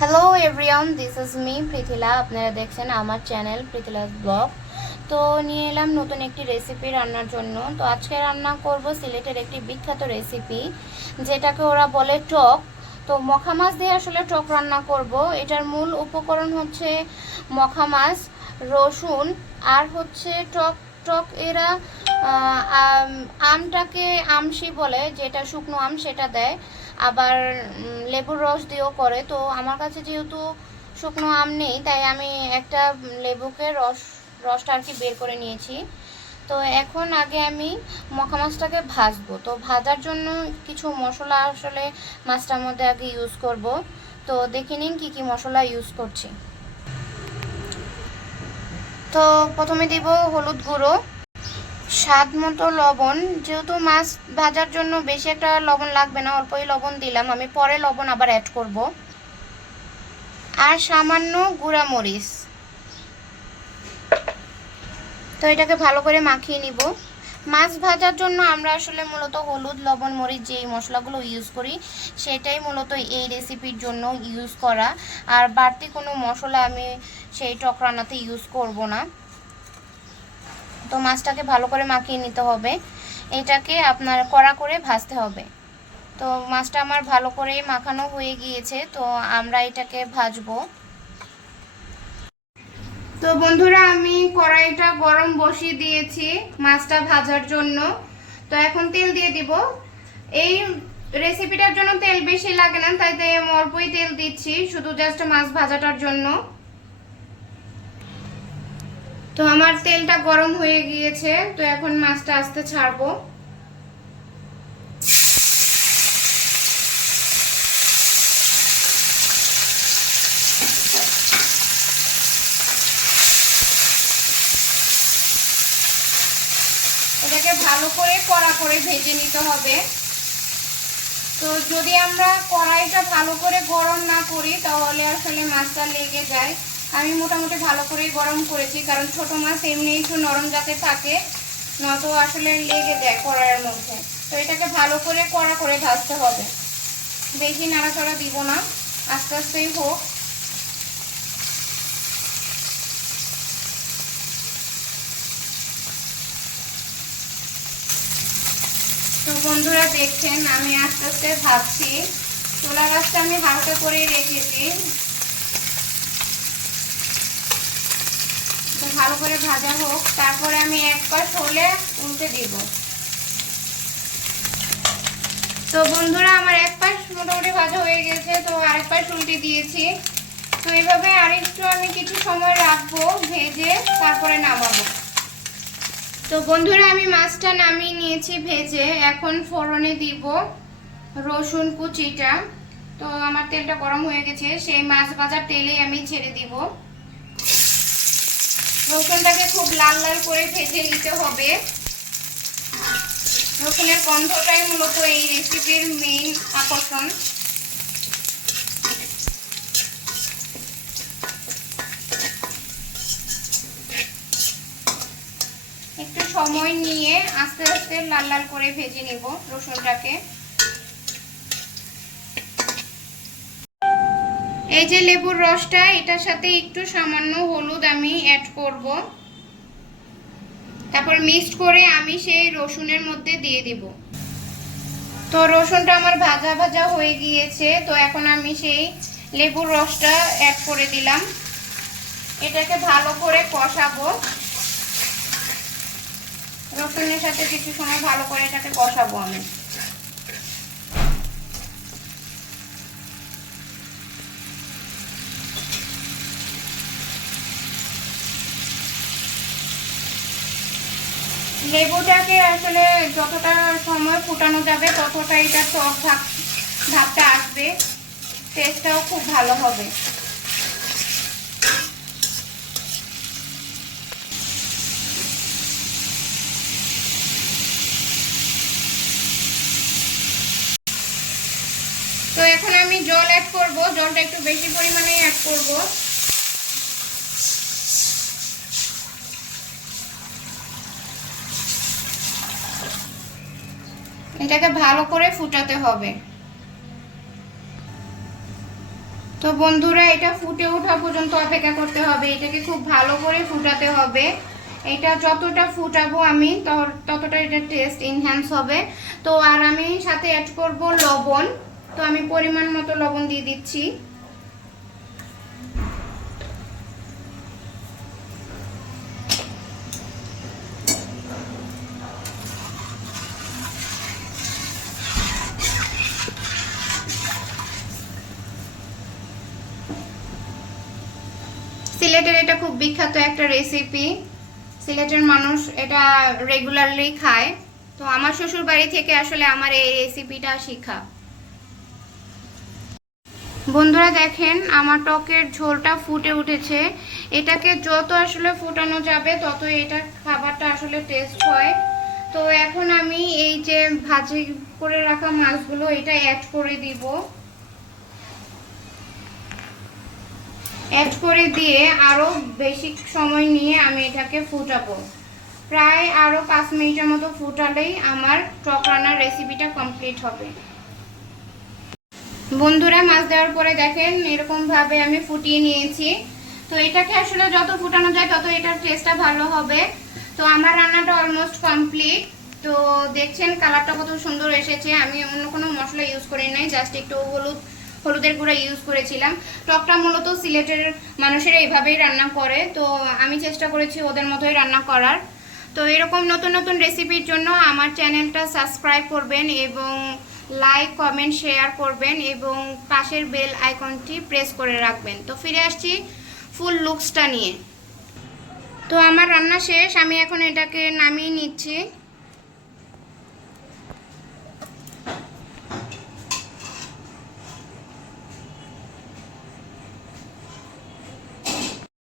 Hello everyone, this is me Prithila. আপনারা দেখছেন আমার চ্যানেল পৃথিলাস ব্লগ। তো নিয়ে এলাম নতুন একটি রেসিপি রান্নার জন্য। তো আজকে রান্না করব সিলেটের একটি বিখ্যাত রেসিপি, যেটাকে ওরা বলে টক। তো মখা মাছ দিয়ে আসলে টক রান্না করব। এটার মূল উপকরণ হচ্ছে মখা মাছ, রসুন, আর হচ্ছে টক। টক এরা আমটাকে আমশি বলে, যেটা শুকনো আম সেটা দেয়। আবার লেবুর রস দিয়েও করে। তো আমার কাছে যেহেতু শুকনো আম নেই, তাই আমি একটা লেবুকে রসটা আর কি বের করে নিয়েছি। তো এখন আগে আমি মখা মাছটাকে ভাজবো। তো ভাজার জন্য কিছু মশলা আসলে মাছটার মধ্যে আগে ইউজ করব। তো দেখে নিন কী কী মশলা ইউজ করছি। তো প্রথমে দিব হলুদ গুঁড়ো, স্বাদ মতো লবণ। যেহেতু মাছ ভাজার জন্য বেশি একটা লবণ লাগবে না, অল্পই লবণ দিলাম, আমি পরে লবণ আবার অ্যাড করব। আর সামান্য গুঁড়া মরিচ। তো এটাকে ভালো করে মাখিয়ে নিব। মাছ ভাজার জন্য আমরা আসলে মূলত হলুদ, লবণ, মরিচ যেই মশলাগুলো ইউজ করি সেটাই মূলত এই রেসিপির জন্য ইউজ করা। আর বাড়তি কোনো মশলা আমি সেই টক রান্নাতে ইউজ করব না। তো মাছটাকে ভালো করে মাখিয়ে নিতে হবে। এটাকে আপনার কড়া করে ভাজতে হবে। তো মাছটা আমার ভালো করে মাখানো হয়ে গিয়েছে। তো আমরা এটাকে ভাজবো। তো বন্ধুরা, আমি কড়াইটা গরম বসিয়ে দিয়েছি মাছটা ভাজার জন্য। তো এখন তেল দিয়ে দিব। এই রেসিপিটার জন্য তেল বেশি লাগে না, তাই আমি অল্পই তেল দিচ্ছি, শুধু জাস্ট মাছ ভাজাটার জন্য। তো আমার তেলটা গরম হয়ে গিয়েছে। তো এখন মাছটা আস্তে ছাড়বো। এটাকে ভালো করে কড়া করে ভেজে নিতে হবে। তো যদি আমরা কড়াইটা ভালো করে গরম না করি তাহলে আসলে মাছটা লেগে যায়। আমি মোটামুটি ভালো করেই গরম করেছি, কারণ ছোট মাছ এমনি একটু নরম যাতে থাকে, নয়তো আসলে লেগে যায় কড়াইয়ের মধ্যে। তো এটাকে ভালো করে কড়া করে ভাজতে হবে, বেশি নাড়াচাড়া দিব না, আস্তে আস্তেই হোক। তো বন্ধুরা দেখছেন আমি আস্তে আস্তে ভাজছি। চুলা গাছটা আমি হালকা করে রেখেছি। তো ভালো করে ভাজা হোক, তারপরে আমি এক পাশ হলে উল্টে দিব। তো বন্ধুরা আমার এক পাশ মোটামুটি ভাজা হয়ে গেছে, তো আরেক পাশ উল্টে দিয়েছি। তো এইভাবে আরেকটু আমি কিছু সময় রাখবো ভেজে, তারপরে নামাবো। তো বন্ধুরা আমি মাছটা নামিয়ে নিয়েছি ভেজে। এখন ফোড়নে দিব রসুন কুচিটা। তো আমার তেলটা গরম হয়ে গেছে, সেই মাছ ভাজার তেলেই আমি ছেড়ে দিব। রসুনটাকে খুব লাল লাল করে ভেজে নিতে হবে। রসুনের গন্ধটাই মূলত এই রেসিপির মেইন আকর্ষণ। একটু সময় নিয়ে আস্তে আস্তে লাল লাল করে ভেজে নিব রসুনটাকে। এই যে লেবুর রসটা, এটার সাথে একটু সামান্য হলুদ আমি অ্যাড করব। তারপর মিক্সড করে আমি সেই রসুনের মধ্যে দিয়ে দিব। তো রসুনটা আমার ভাজা ভাজা হয়ে গিয়েছে। তো এখন আমি সেই লেবুর রসটা অ্যাড করে দিলাম। এটাকে ভালো করে কষাবো। রসুনের সাথে কিছু সময় ভালো করে এটাকে কষাবো আমি। লেবুটাকে আসলে যতটা সময় ফুটানো যাবে ততটা এটা টক ভাবটা আসবে, টেস্টটাও খুব ভালো হবে। তো এখন আমি জল অ্যাড করব, জলটা একটু বেশি পরিমাণে অ্যাড করব। এটাকে ভালো করে ফুটাতে হবে। তো বন্ধুরা এটা ফুটে ওঠা পর্যন্ত অপেক্ষা করতে হবে, এটাকে খুব ভালো করে ফুটাতে হবে। এটা যতটা ফুটাবো আমি ততটা এটা টেস্ট এনহ্যান্স হবে। তো আর আমি সাথে অ্যাড করব লবণ। তো আমি পরিমাণ মতো লবণ দিয়ে দিচ্ছি। সিলেটের এটা খুব বিখ্যাত একটা রেসিপি, সিলেটের মানুষ এটা রেগুলারলি খায়। তো আমার শ্বশুর বাড়ি থেকে আসলে আমার এই রেসিপিটা শেখা। বন্ধুরা দেখেন আমার টকের ঝোলটা ফুটে উঠেছে। এটাকে যত আসলে ফুটানো যাবে তত এটা খাবারটা আসলে টেস্ট হয়। তো এখন আমি এই যে ভাজি করে রাখা মাছগুলো এটা অ্যাড করে দিব। অ্যাড করে দিয়ে আরও বেশি সময় নিয়ে আমি এটাকে ফুটাবো। প্রায় আরও 5 মিনিটের মতো ফুটালেই আমার টক রান্নার রেসিপিটা কমপ্লিট হবে। বন্ধুরা মাছ দেওয়ার পরে দেখেন এরকমভাবে আমি ফুটিয়ে নিয়েছি। তো এটাকে আসলে যত ফুটানো যায় তত এটার টেস্টটা ভালো হবে। তো আমার রান্নাটা অলমোস্ট কমপ্লিট। তো দেখছেন কালারটা কত সুন্দর এসেছে। আমি অন্য কোনো মশলা ইউজ করি নাই, জাস্ট একটু হলুদের গুঁড়া ইউজ করেছিলাম। টকটা মূলত সিলেটের মানুষেরা এইভাবেই রান্না করে, তো আমি চেষ্টা করেছি ওদের মতোই রান্না করার। তো এরকম নতুন নতুন রেসিপির জন্য আমার চ্যানেলটা সাবস্ক্রাইব করবেন এবং লাইক কমেন্ট শেয়ার করবেন এবং পাশের বেল আইকনটি প্রেস করে রাখবেন। তো ফিরে আসছি ফুল লুকসটা নিয়ে। তো আমার রান্না শেষ, আমি এখন এটাকে নামিয়ে নিচ্ছি।